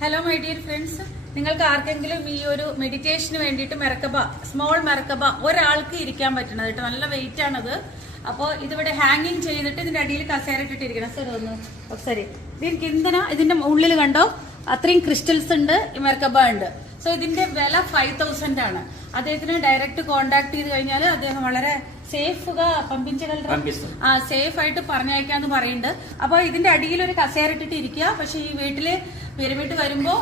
Hello my dear friends, നിങ്ങൾക്ക് ആർക്കെങ്കിലും ഈ ഒരു മെഡിറ്റേഷന് വേണ്ടിയിട്ട് മെർക്കബ, സ്മോൾ മെർക്കബ ഒരാൾക്ക് ഇരിക്കാൻ പറ്റണത് കേട്ടോ. നല്ല വെയിറ്റ് ആണത്. അപ്പോൾ ഇതിവിടെ ഹാങ്ങിങ് ചെയ്തിട്ട് ഇതിന്റെ അടിയിൽ കസേര ഇട്ടിട്ടിരിക്കണം. സാർ ഒന്ന് ശരി, ഇതിന് എന്തിനാ ഇതിന്റെ ഉള്ളിൽ കണ്ടോ അത്രയും ക്രിസ്റ്റൽസ് ഉണ്ട്, മെർക്കബ ഉണ്ട്. സോ ഇതിന്റെ വില 5000 ആണ്. അദ്ദേഹത്തിന് ഡയറക്റ്റ് കോണ്ടാക്ട് ചെയ്ത് കഴിഞ്ഞാൽ അദ്ദേഹം വളരെ സേഫുగా സേഫ് ആയിട്ട് പറഞ്ഞയക്കാന്ന് പറയുന്നുണ്ട്. അപ്പൊ ഇതിന്റെ അടിയിൽ ഒരു കസേര ഇട്ടിട്ട് ഇരിക്കുക. പക്ഷെ ഈ വീട്ടില് പിരമിഡ് വരുമ്പോ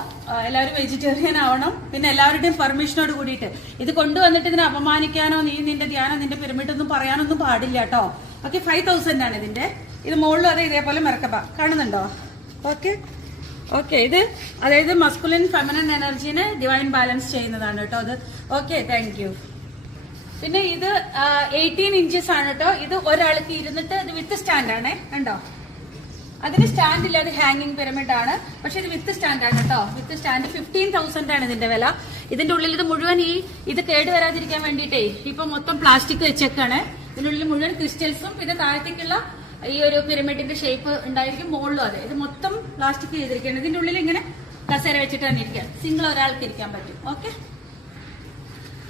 എല്ലാവരും വെജിറ്റേറിയൻ ആവണം. പിന്നെ എല്ലാവരുടെയും പെർമിഷനോട് കൂടിയിട്ട് ഇത് കൊണ്ടുവന്നിട്ട് ഇതിനെ അപമാനിക്കാനോ നീ നിന്റെ ധ്യാനം നിന്റെ പിരമിഡ് ഒന്നും പറയാനൊന്നും പാടില്ല കേട്ടോ. ഓക്കെ, 5000 ആണ് ഇതിന്റെ. ഇത് മുകളിലും അതെ ഇതേപോലെ മെർക്കബ കാണുന്നുണ്ടോ? ഓക്കെ ഇത് അതായത് മസ്കുലിൻ ഫെമിനൻ എനർജീനെ ഡിവൈൻ ബാലൻസ് ചെയ്യുന്നതാണ് കേട്ടോ അത്. Okay, thank you. പിന്നെ ഇത് 18 ഇഞ്ചസ് ആണ് കേട്ടോ. ഇത് ഒരാൾക്ക് ഇരുന്നിട്ട് ഇത് വിത്ത് സ്റ്റാൻഡ് ആണ് കണ്ടോ. അതിന് സ്റ്റാൻഡ് ഇല്ല, അത് ഹാങ്ങിങ് പിരമിഡ് ആണ്. പക്ഷെ ഇത് വിത്ത് സ്റ്റാൻഡ് ആണ് കേട്ടോ. വിത്ത് സ്റ്റാൻഡ് 15,000 ആണ് ഇതിന്റെ വില. ഇതിന്റെ ഉള്ളിൽ ഇത് മുഴുവൻ ഇത് കേട് വരാതിരിക്കാൻ വേണ്ടിയിട്ടേ ഇപ്പൊ മൊത്തം പ്ലാസ്റ്റിക് വെച്ചേക്കാണ്. ഇതിനുള്ളിൽ മുഴുവൻ ക്രിസ്റ്റൽസും പിന്നെ താഴത്തേക്കുള്ള ഈ ഒരു പിരമിഡിന്റെ ഷേപ്പ് ഉണ്ടായിരിക്കും. മുകളിലും അതെ, ഇത് മൊത്തം പ്ലാസ്റ്റിക് ചെയ്തിരിക്കുകയാണ്. ഇതിന്റെ ഉള്ളിൽ ഇങ്ങനെ കസേര വെച്ചിട്ട് തന്നെ ഇരിക്കാം. സിംഗിൾ ഒരാൾക്ക് ഇരിക്കാൻ പറ്റും. ഓക്കെ,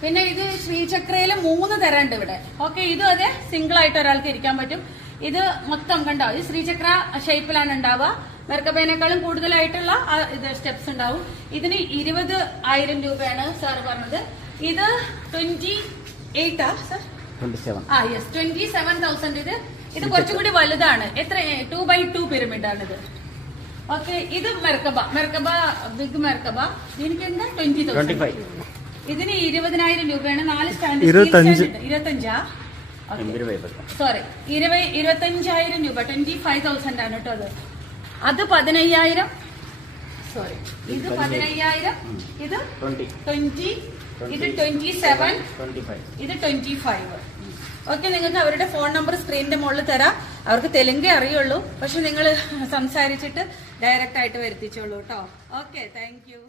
പിന്നെ ഇത് ശ്രീചക്രയില് 3 തരം ഉണ്ട് ഇവിടെ. ഓക്കെ, ഇതും അതെ സിംഗിൾ ആയിട്ട് ഒരാൾക്ക് ഇരിക്കാൻ പറ്റും. ഇത് മൊത്തം കണ്ടോ, ഇത് ശ്രീചക്ര ഷേപ്പിലാണ് ഉണ്ടാവുക. മെർക്കബേനേക്കാളും കൂടുതലായിട്ടുള്ള ഇത് സ്റ്റെപ്സ് ഉണ്ടാവും. ഇതിന് 20,000 രൂപയാണ് സാർ പറഞ്ഞത്. ഇത് 28 സർ 27,000. ഇത് കുറച്ചുകൂടി വലുതാണ്. എത്ര 2x2 പിരമിഡ് ആണിത്. ഓക്കെ, ഇത് മെർക്കബ ബിഗ് മെർക്കബ. എനിക്ക് എന്താ 20,000. ഇതിന് 20,000 രൂപയാണ്. 4 സ്റ്റാൻഡ് 25 സോറി 25,000 രൂപ 25,000 ആണ് കേട്ടോ അത്. അത് 15,000 സോറി ഇത് 15,000. ഇത് 20, ഇത് 27, ഇത് 25. ഓക്കെ, നിങ്ങൾക്ക് അവരുടെ ഫോൺ നമ്പർ സ്ക്രീനിന്റെ മുകളിൽ തരാം. അവർക്ക് തെലുങ്കേ അറിയുള്ളൂ. പക്ഷെ നിങ്ങൾ സംസാരിച്ചിട്ട് ഡയറക്റ്റ് ആയിട്ട് വരുത്തിച്ചോളൂ കേട്ടോ. Okay, thank you.